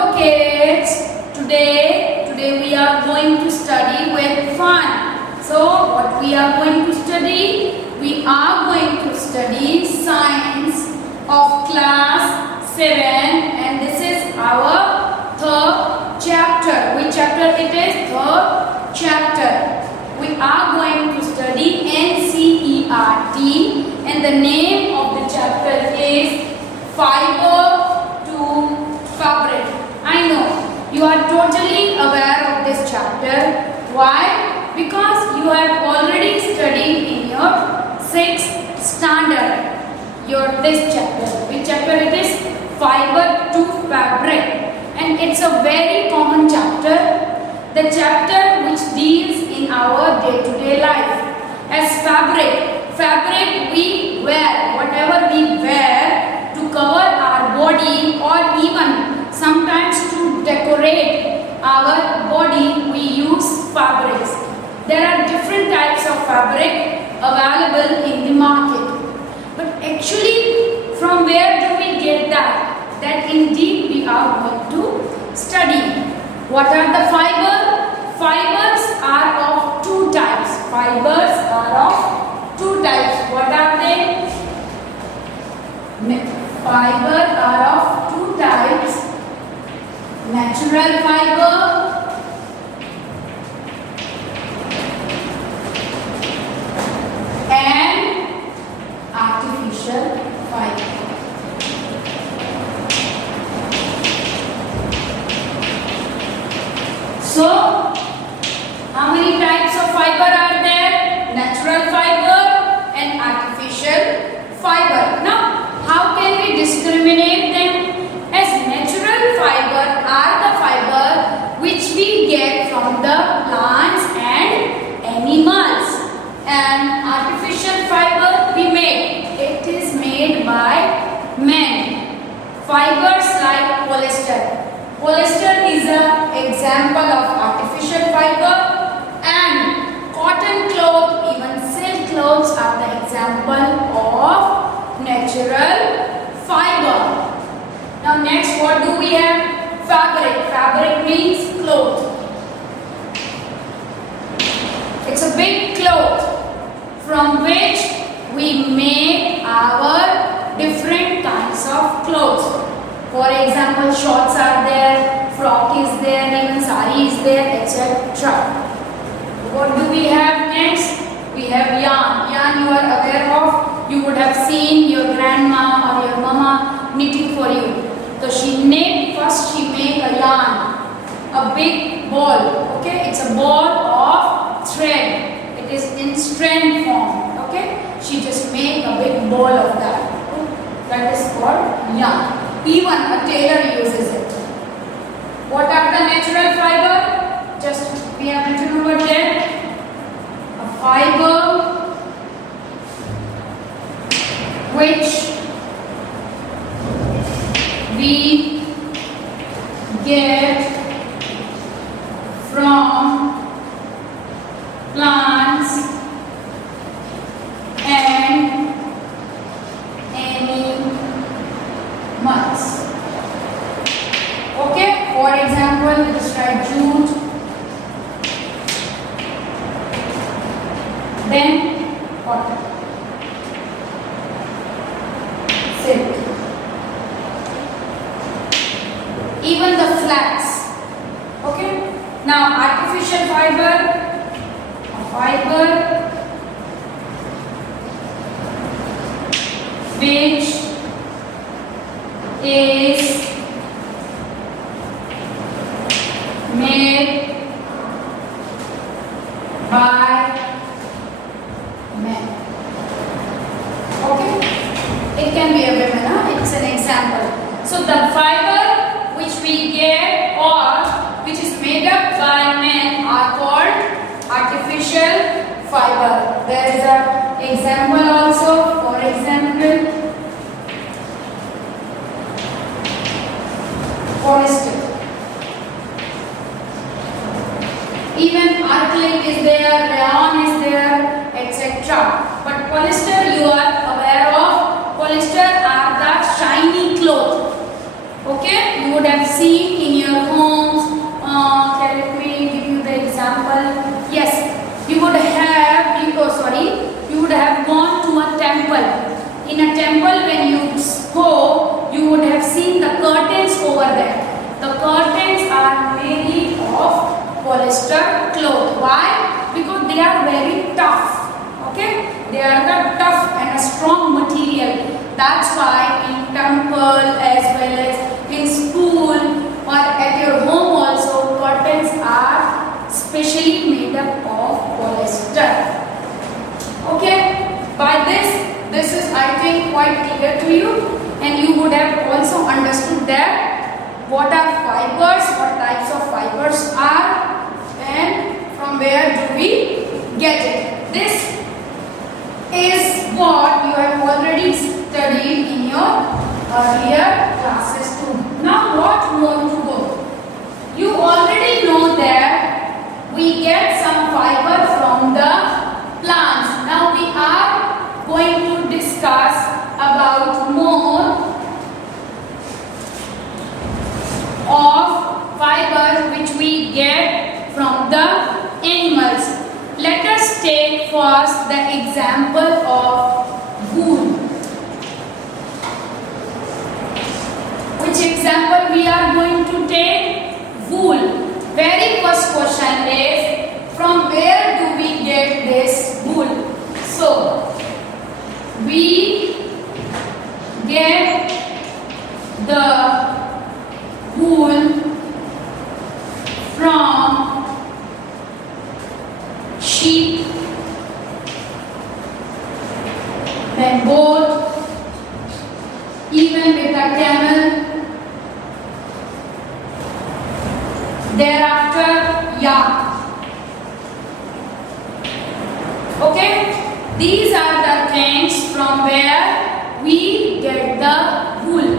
Hello kids, today we are going to study with fun. So what we are going to study? We are going to study science of class 7 and this is our third chapter. Which chapter it is? Third chapter. We are going to study NCERT and the name of the chapter is Fiber to Fabric. I know you are totally aware of this chapter. Why? Because you have already studied in your 6th standard this chapter. Which chapter it is? Fiber to Fabric, and it's a very common chapter. The chapter which deals in our day-to-day life. As fabric we wear, whatever we wear to cover our body or even sometimes to decorate our body, we use fabrics. There are different types of fabric available in the market. But actually, from where do we get that? That indeed we are going to study. What are the fibers? Fibers are of two types. Fibers are of two types. What are they? Fibers are of two types. Natural fiber and artificial fiber. So, how many types of fiber are there? Natural fiber and artificial fiber. Now, how can we discriminate them? As natural fiber are the fiber which we get from the plants and animals, and artificial fiber we make. It is made by men. Fibers like polyester. Polyester is an example of artificial fiber, and cotton cloth, even silk clothes are the example of natural fiber. Now next, what do we have? Fabric. Fabric means cloth. It's a big cloth from which we make our different kinds of clothes. For example, shorts are there, frock is there, even sari is there, etc. What do we have next? We have yarn. Yarn you are aware of. You would have seen your grandma or your mama knitting for you. So she made a yarn, a big ball. Okay, it's a ball of thread. It is in strand form. Okay, she just made a big ball of that. That is called yarn. Even a tailor uses it. What are the natural fiber? Just we have written over there. A fiber which we get from plants and animals. Okay, for example, let us write jute, then cotton, silk, even the flax. Okay, now artificial fiber, a fiber which is made by men. Okay, it can be a woman, huh? It's an example. So the fiber which we get or which is made up by men are called artificial fiber. There is an example also. For example, polyester. Even acrylic is there, rayon is there, etc. But polyester you are aware of. Polyester are the shiny cloth. Okay, you would have seen in in a temple when you go, you would have seen the curtains over there. The curtains are made of polyester cloth. Why? Because they are very tough. Okay? They are the tough and a strong material. That's why in temple as well as in school or at your home also, curtains are specially made up of polyester. Okay? By this is I think quite clear to you, and you would have also understood that what are fibers, what types of fibers are, and from where do we get it. This is what you have already studied in your earlier classes too. Now what more to go? You already know that we get some fiber from the plants. Now we are going to discuss about more of fibers which we get from the animals. Let us take first the example of wool. Which example we are going to take? Wool. Very first question is, from where do we get this wool? So, we get the wool from sheep, then goat, even with a camel, thereafter yak. Okay, these are the things from where we get the wool.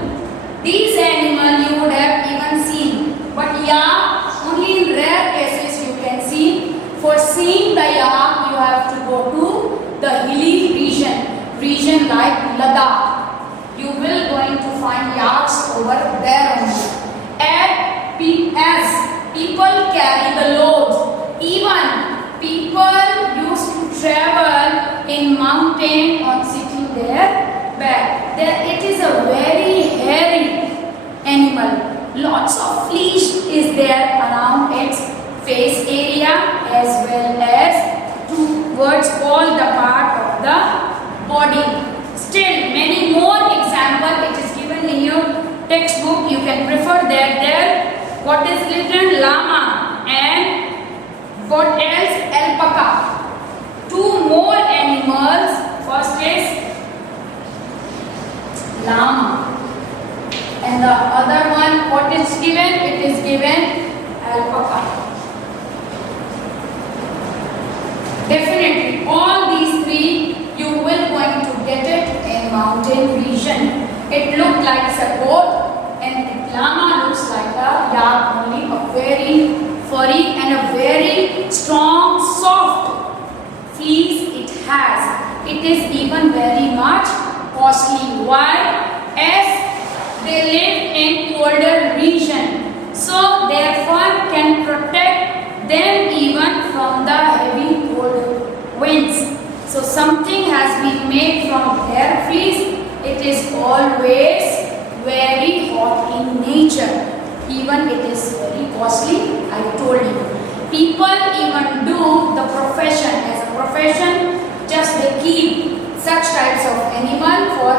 These animals you would have even seen, but yak only in rare cases you can see. For seeing the yak, you have to go to the hilly region like Ladakh. You will going to find yaks over there only. As people carry the loads, even people used to travel in mountain on sitting their back. It is a very hairy animal. Lots of fleece is there around its face area as well as towards all the part of the body. Still many more examples it is given in your textbook. You can prefer that there. What is written? Llama and what else? Alpaca. Two more animals. First is llama and the other one, what is given? It is given alpaca. Definitely all these three you will going to get it in mountain region. It looks like a goat and llama looks like a yak, only a very furry and a very strong soft fleece it has. It is even very much costly. Why? As they live in colder region, so their fur can protect them even from the heavy cold winds. So something has been made from their fleece. It is always very hot in nature. Even it is very costly, I told you. People even do the profession as a profession, just they keep such types of animal for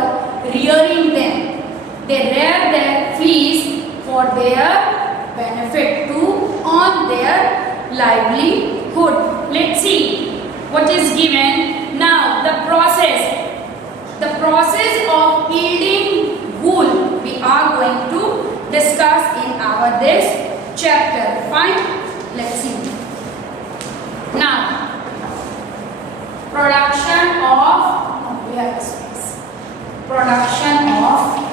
rearing them. They rear their fleece for their benefit to earn their livelihood. Let's see what is given. Now the process of yielding wool we are going to discuss in our this chapter. Fine. Let's see. Now, production of, we have space. Production of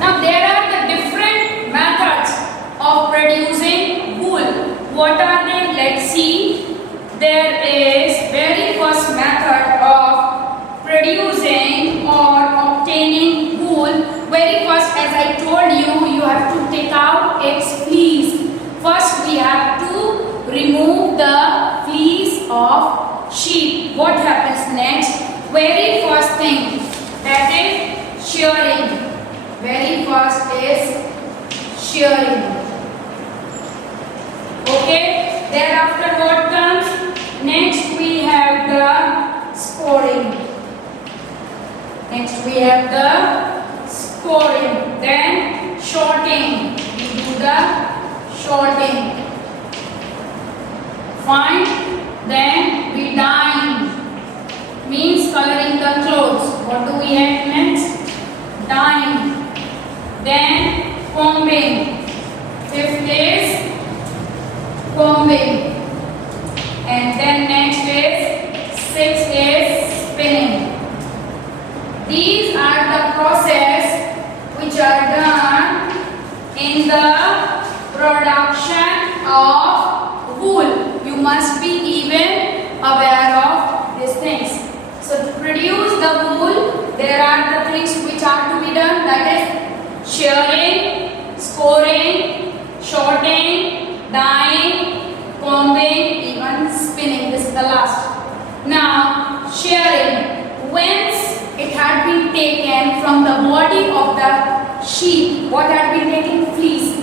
now there are the different methods of producing wool. What are they? Let's see. There is very first method of producing or obtaining wool. Very first, as I told you, you have to take out its fleece. sheep, what happens next? Very first thing, that is shearing. Very first is shearing. Okay, thereafter what comes? Next we have the scoring. Next we have the scoring. Then shorting. We do the shorting. Fine. Then we dyeing. Means coloring the clothes. What do we have next? Dyeing. Then combing. Fifth is combing. And then next is sixth is spinning. These are the process which are done in the production of wool. You must be even aware of these things. So to produce the wool, there are the things which are to be done, that is shearing, scoring, shorting, dyeing, combing, even spinning. This is the last. Now shearing. Whence it had been taken from the body of the sheep. What had been taken? Fleece.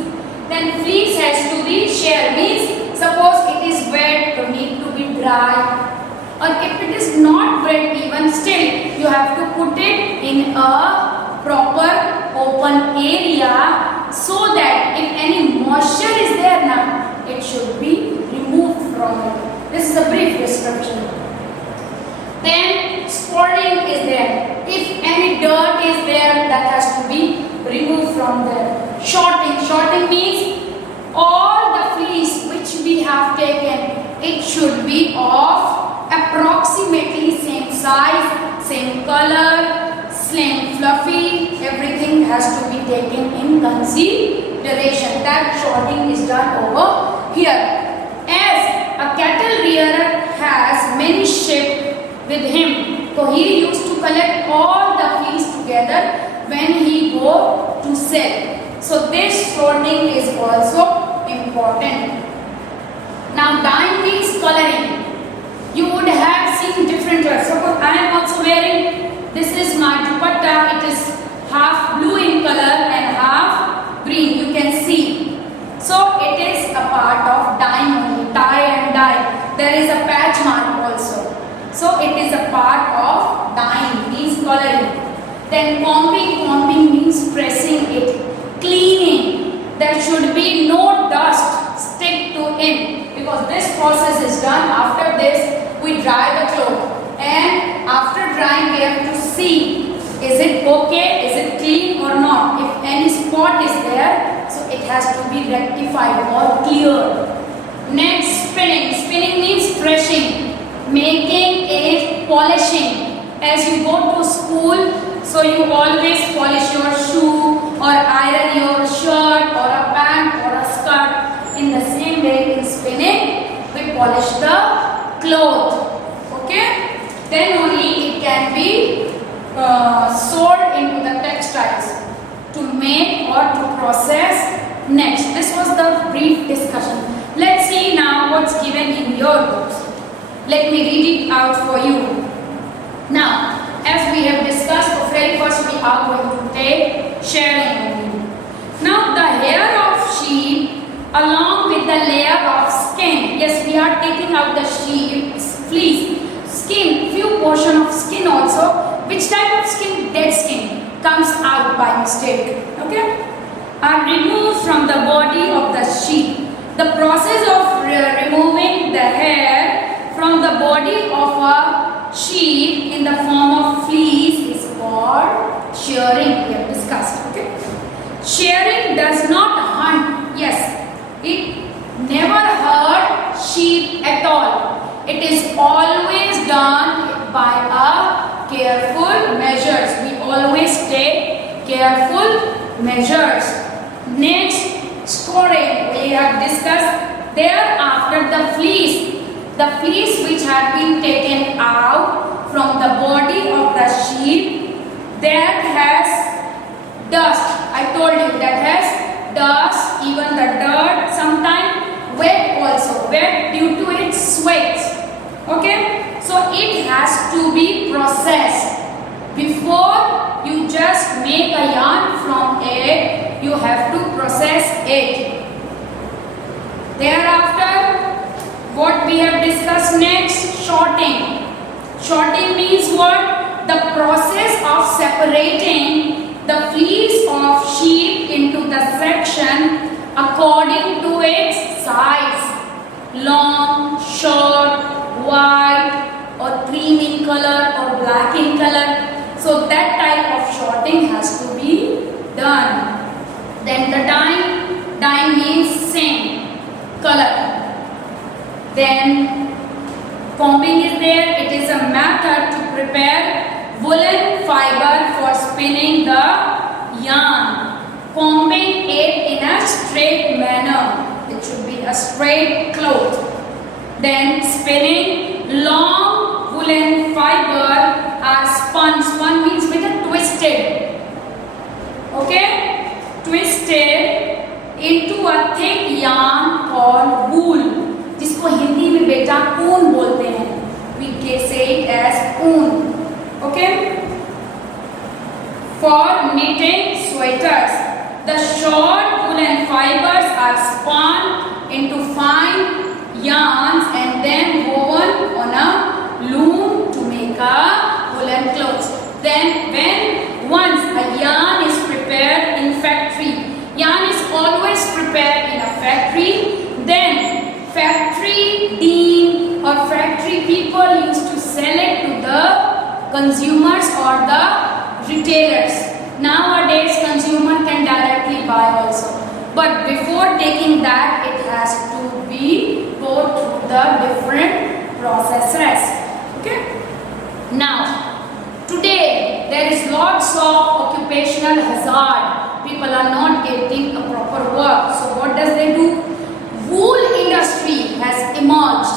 Then fleece has to be sheared. Means suppose it is wet, you need to be dry. Or if it is not wet, even still, you have to put it in a proper open area so that if any moisture is there now, it should be removed from it. This is a brief description. Then scoring is there. If any dirt is there, that has to be removed from there. Shorting. Shorting means all the fleece which we have taken, it should be of approximately same size, same color, slim, fluffy. Everything has to be taken in consideration. That shorting is done over here. As a cattle rearer has many sheep with him, so he used to collect all the fleece together when he go to sell. So this sorting is also important. Now dyeing means coloring. You would have seen different colors. Suppose I am also wearing, this is my dupatta, it is half blue in color and half green, you can see. So it is a part of dyeing only, tie and dye. There is a patch mark also. So it is a part of dyeing, means coloring. Then combing. Combing means pressing it, cleaning. There should be no dust stick to it, because this process is done. After this, we dry the cloth, and after drying we have to see, is it okay, is it clean or not. If any spot is there, so it has to be rectified or cleared. Next, spinning. Spinning means threshing, making a polishing. As you go to school, so you always polish your shoe or iron your shirt or a pant or a skirt. In the same way, in spinning, we polish the cloth. Okay? Then only it can be sold into the textiles to make or to process. Next, this was the brief discussion. Let's see now what's given in your books. Let me read it out for you. Now, as we have discussed, very first we are going to take shearing only. Now, the hair of sheep along with the layer of skin. Yes, we are taking out the sheep's fleece. Skin, few portion of skin also. Which type of skin? Dead skin comes out by mistake. Okay? Are removed from the body of the sheep. The process of removing the hair from the body of a sheep in the form of fleece is called shearing. We have discussed. Okay? Shearing does not hunt. Yes, it never hurt sheep at all. It is always done by a careful measures. We always take careful measures. Next, scoring. We have discussed thereafter the fleece which had been taken out from the body of the sheep, that has dust. I told you that has dust, even the dirt, sometimes wet also, wet due to its sweat. Okay, So it has to be processed. Before you just make a yarn from it, you have to process it. Thereafter, what we have discussed next, shorting. Shorting means what? The process of separating the fleece of sheep into the section according to its size. Long, short, white, or cream in color or black in color. So that type of shorting has to be done. Then the dyeing. Dyeing means same color. Then combing is there. It is a method to prepare woolen fiber for spinning the yarn. Combing it in a straight manner. It should be a straight cloth. Then spinning. Long woolen fiber are spun. Spun means with a twisted. Okay? Twisted into a thick yarn called wool. जिसको हिंदी में बेटा ऊन बोलते हैं. We can say it as ऊन. Okay? For knitting sweaters, the short woolen fibers are spun into fine yarns and then woven on a loom to make a woolen clothes. Then when once a yarn is prepared in factory, yarn is always prepared in a factory, then factory dean or factory people used to sell it to the consumers or the retailers. Nowadays consumer can directly buy also, but before taking that it has to be go through the different processes. Okay. Now today there is lots of occupational hazard. People are not getting a proper work. So what does they do? Wool industry has emerged.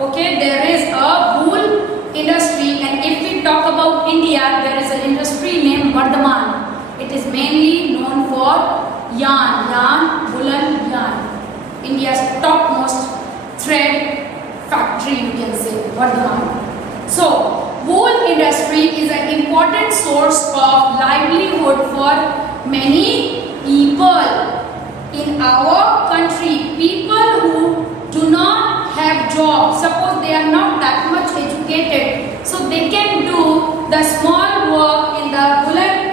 Okay, there is a wool industry, and if we talk about India, there is an industry named Vardhaman. It is mainly known for yarn, woolen yarn. India's topmost thread factory, you can say, Vardhaman. So, wool industry is an important source of livelihood for many people in our country. People who do not have jobs, suppose they are not that much educated, so they can do the small work in the woolen,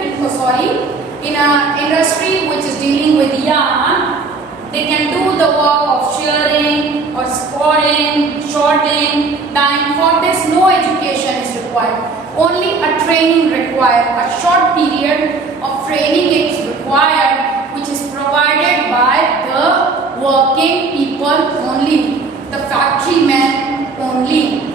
in an industry which is dealing with yarn. They can do the work of shearing or spotting, shorting, dyeing. For this no education is required, only a training required. A short period of training is required, which is provided by the working people only, the factory men only,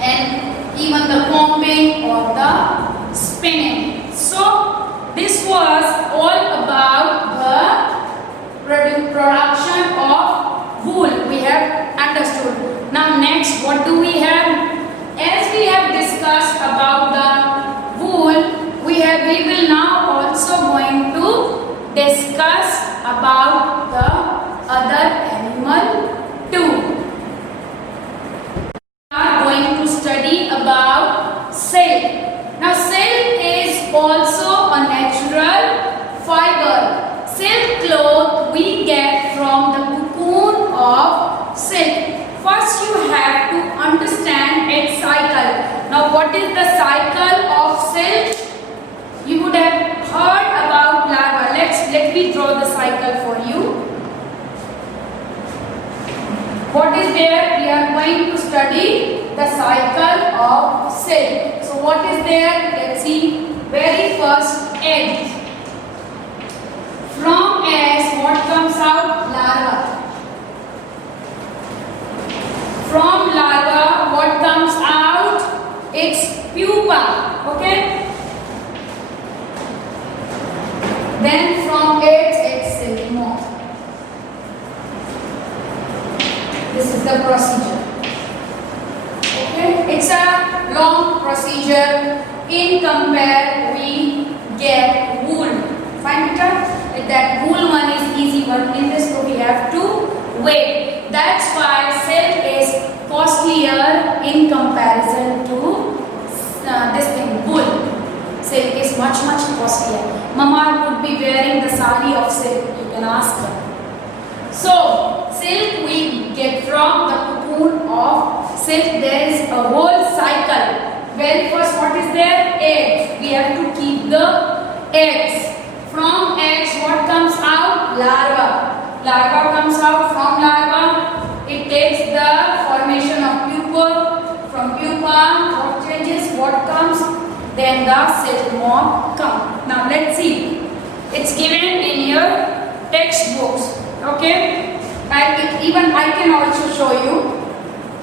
and even the combing or the spinning. So this was all about the production of wool. We have understood. Now next, what do we have? As we have discussed about the wool, we will now also going to discuss about the other animal too. We are going to study about silk. Now silk is also a natural fiber. Silk cloth we get from the cocoon of silk. First you have to understand its cycle. Now what is the cycle of silk? You would have heard about larva. Let me draw the cycle for you. What is there? We are going to study the cycle of silk. So what is there? Let's see. Very first, egg. From eggs, what comes out? Larva. From larva, what comes out? It's pupa. Okay. Then from it, it's silk moth. This is the procedure. Okay. It's a long procedure. In compare, we get wool. Fine, better? That wool one is easy one. In this, so we have to wait. That's why silk is costlier in comparison to this thing, wool. Silk is much costlier. Mama would be wearing the sari of silk. You can ask her. So silk we get from the cocoon of silk. There is a whole cycle. Very first, what is there? Eggs. We have to keep the eggs. From eggs, what comes out? Larva. Larva comes out. From larva, it takes the formation of pupa. From pupa, what changes? What comes? Then the silk moth comes. Now let's see. It's given in your textbooks. Okay. Even I can also show you.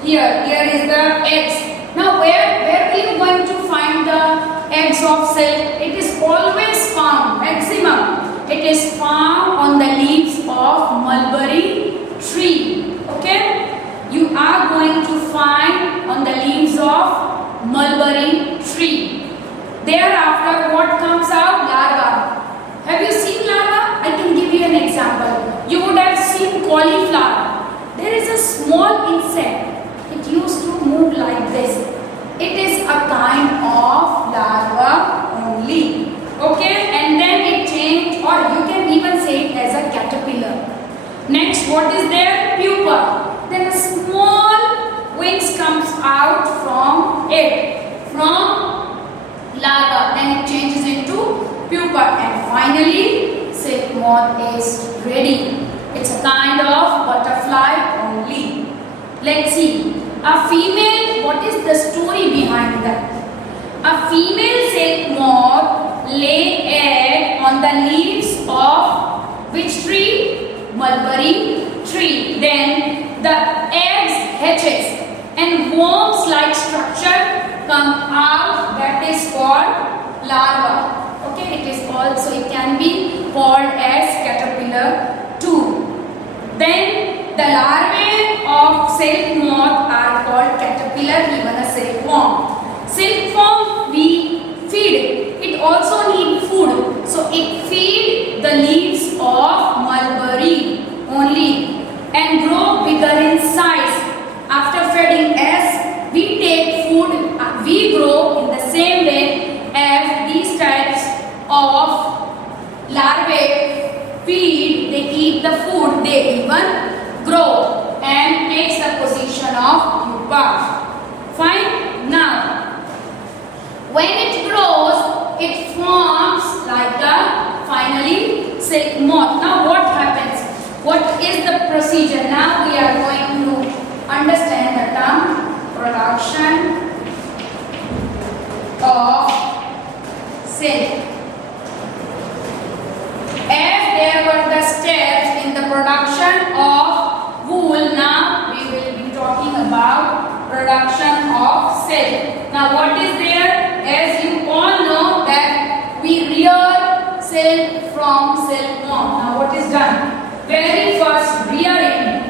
Here is the eggs. Now where are you going to find the eggs of silk? It is always found, maximum. It is found on the leaves of mulberry tree. Okay? You are going to find on the leaves of mulberry tree. Thereafter, what comes out? Larva. Have you seen larva? I can give you an example. You would have seen cauliflower. There is a small insect. It used to move like this. It is a kind of larva only. Okay, and then it changed, or you can even say it as a caterpillar. Next, what is there? Pupa. Then a small wings comes out from it, from larva. Then it changes into pupa, and finally, silk moth is ready. It's a kind of butterfly only. Let's see. A female, what is the story behind that? A female silk moth lay egg on the leaves of which tree? Mulberry tree. Then the eggs hatches and worms-like structure come out. That is called larva. Okay, it can be called as caterpillar too. Then the larvae of silk moth are called caterpillar, even a silkworm. Silkworm we feed. It also needs food. So it feeds the leaves of mulberry only and grow bigger in size. After feeding, as we take food, we grow in the same way as these types of larvae feed. They eat the food, they even grow and takes the position of pupa. Fine. Now, when it grows, it forms like a finally silk moth. Now, what happens? What is the procedure? Now we are going to understand the term production of silk. As there were the steps in the production of wool, now we will be talking about production of silk. Now what is there? As you all know that we rear silk from silkworm. Now what is done? Very first, rearing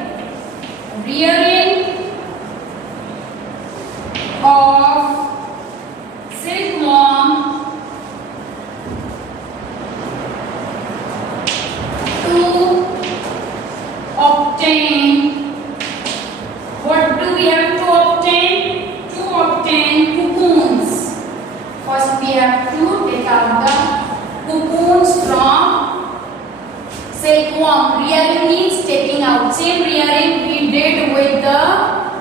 of silkworm to obtain, what do we have to obtain? To obtain cocoons. First we have to take out the cocoons from silkworm. Rearing means taking out. Same rearing we did with the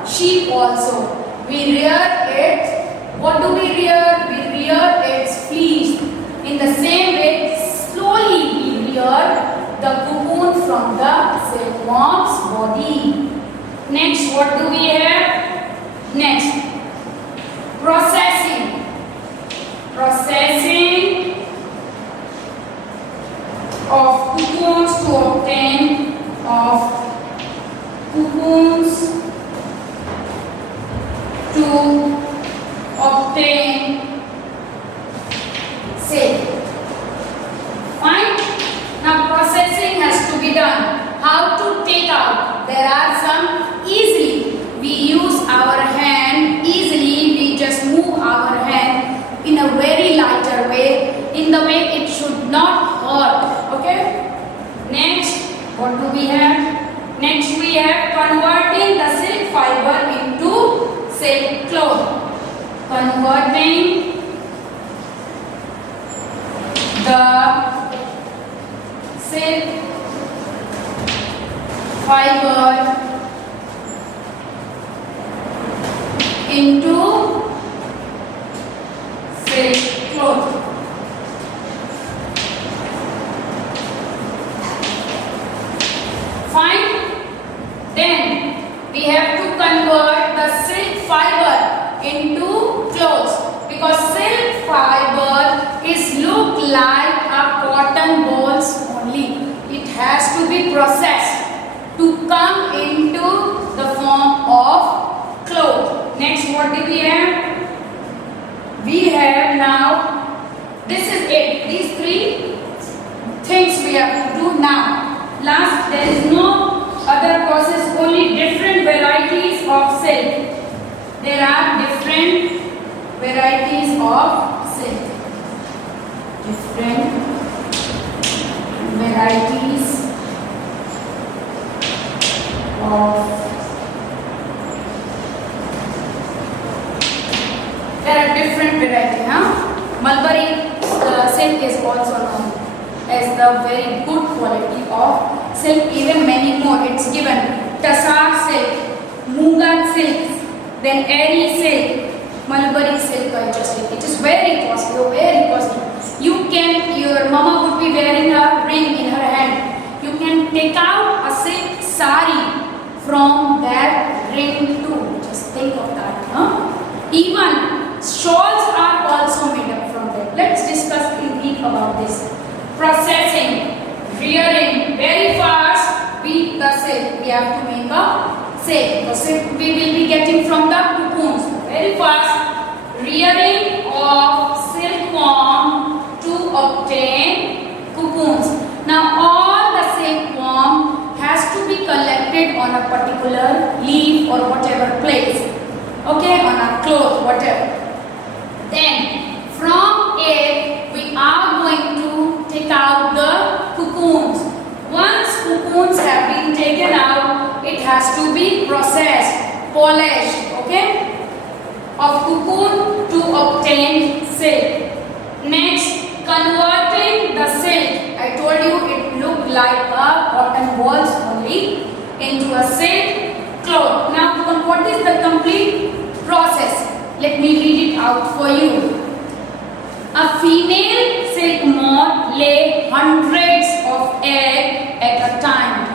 sheep also. We rear it. What do we rear? We rear its fleece. In the same way, slowly we rear the cocoon from the silkworm's body. Next, what do we have? Next, processing. Processing of cocoons to obtain silk. Fine. Now processing has to be done. How to take out? There are some easily. We use converting the silk fiber into silk cloth. Fine. Then we have to convert the silk fiber into clothes, because silk fiber is look like a cotton balls only. It has to be processed to come into the form of cloth. Next, what do we have? We have now, this is it. These three things we have to do now. Last, there is no other process, only different varieties of silk. There are different varieties of silk. Different varieties of, there are different varieties. Mulberry silk is also known as the very good quality of silk. Even many more, it's given Tassar silk, Mugan silk, then Eri silk, Mulberry silk. I just say it is very costly, very costly. You can, your mama would be wearing a ring in her hand. You can take out a silk sari from that ring too. Just think of that. Even shawls are also made up from that. Let's discuss in brief about this. Processing, rearing, very fast beat the silk. We have to make a silk. The silk we will be getting from the cocoons. Very fast rearing of silkworm to obtain cocoons. Now all the silkworm has to be collected on a particular leaf or whatever place. Okay, on a cloth, whatever. Then from it we are going to take out the cocoons. Once cocoons have been taken out, it has to be processed, polished, okay, of cocoon to obtain silk. Next, converting the silk. I told you it looked like a cotton balls only into a silk cloth. Now, what is the complete process? Let me read it out for you. A female silk moth lay hundreds of eggs at a time.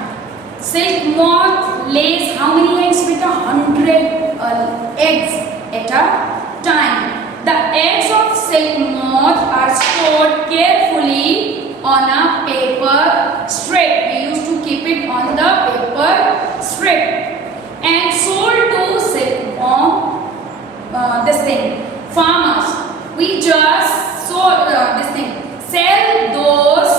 Silk moth lays how many eggs? With 100 eggs at a time. The eggs of silk moth are stored carefully on a paper strip. We used to keep it on the paper strip and sold to silkworm farmers. We just sold sell those.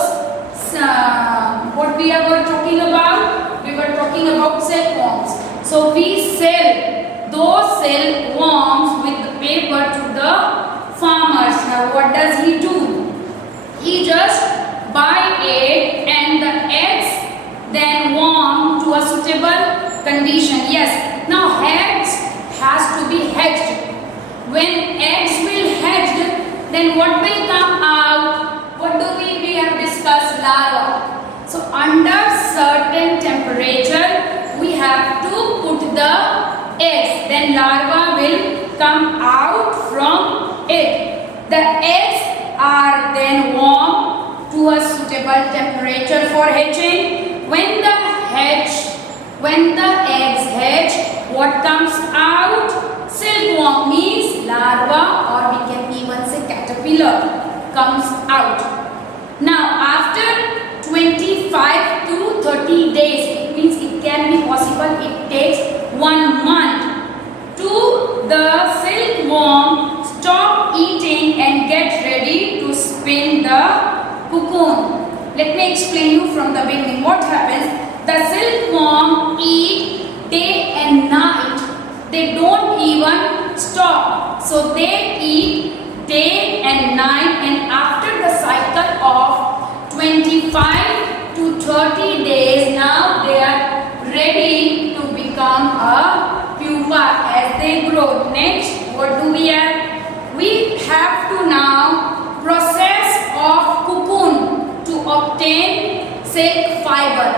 What we were talking about? We were talking about silkworms. So we sell those silkworms with the paper to the farmers. Now what does he do? He just buy it and the eggs then warm to a suitable condition. Yes. Now eggs has to be hatched. When eggs will hatch, then what will come out? What do we have discussed? Larva. So under certain temperature, we have to put the eggs. Then larva will come out from it. The eggs are then warm to a suitable temperature for hatching. When the eggs hatch, what comes out? Silkworm means larva, or we can even say caterpillar comes out. Now after 25 to 30 days, it means it can be possible, it takes 1 month to the silkworm stop eating and get ready to spin the cocoon. Let me explain you from the beginning what happens. The silkworm eat day and night. They don't even stop. So they eat day and night, and after the cycle of 25 to 30 days, now they are ready to become a pupa as they grow. Next, what do we have? silk fiber.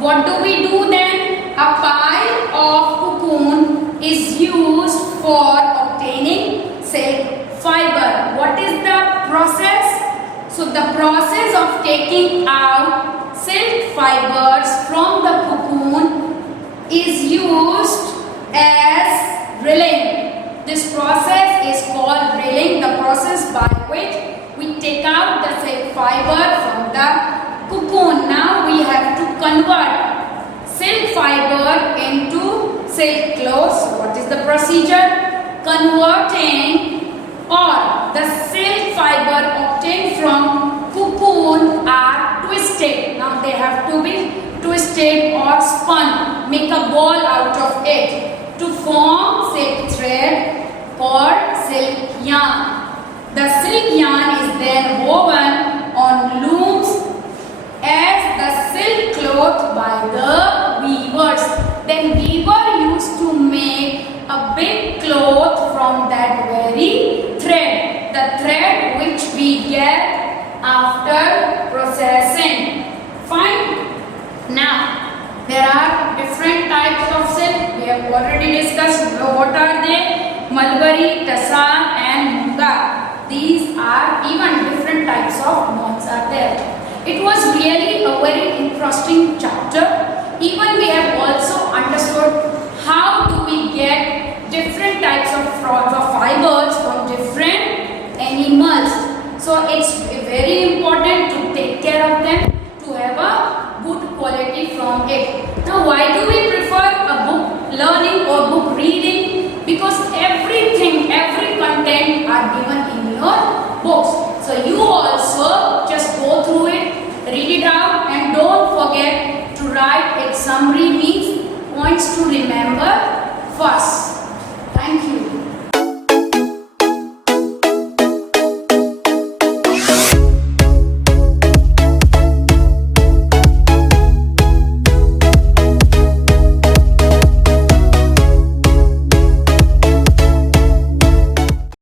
What do we do then? A pile of cocoon is used for obtaining silk fiber. What is the process? So the process of taking out silk fibers from the cocoon is used as rilling. This process is called rilling, the process by which we take out the silk fiber from the cocoon. Now we have to convert silk fiber into silk clothes. What is the procedure? Converting or the silk fiber obtained from cocoon are twisted. Now they have to be twisted or spun. Make a ball out of it to form silk thread called silk yarn. The silk yarn is then woven on looms as the silk cloth by the weavers. Then weaver used to make a big cloth from that very thread. The thread which we get after processing. Fine. Now, there are different types of silk. We have already discussed what are they? Mulberry, Tassar and Munga. These are even different types of knots are there. It was really a very interesting chapter. Even we have also understood how do we get different types of fibers from different animals. So it's very important to take care of them, to have a good quality from it. Now why do we prefer a book learning or book reading? Because everything, every content are given in your books. So you also just go through it, read it out and don't forget to write its summary, means points to remember first.